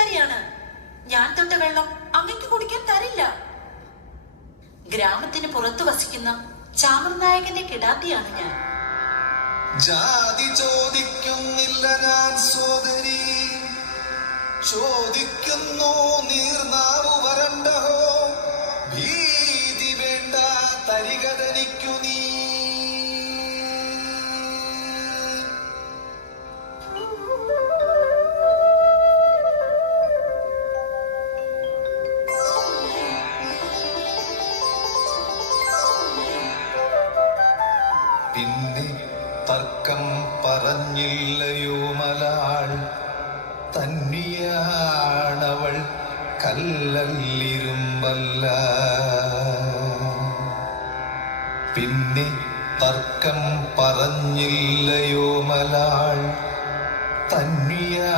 പൈസക്കാരിയാണ്. ഞാൻ തൊട്ട വെള്ളം അങ്ങക്ക് കുടിക്കാൻ തരില്ല. ഗ്രാമത്തിന് പുറത്തു വസിക്കുന്ന ചാമർനായകന്റെ കിടാത്തിയാണ് ഞാൻ. ജാതി ചോദിക്കുന്നില്ല ഞാൻ സോദരി, ചോദിക്കുന്നു നീർനാവു വരണ്ടഹോ. ഭീതി വേണ്ട തരികതനിക്കു നീ. പിന്നെ തർക്കം പറഞ്ഞില്ലയോ മലാൾ, തന്നിയാണവൾ കല്ലല്ലിരുമ്പല്ല. പിന്നെ തർക്കം പറഞ്ഞില്ലയോ മലാൾ, തന്നിയാ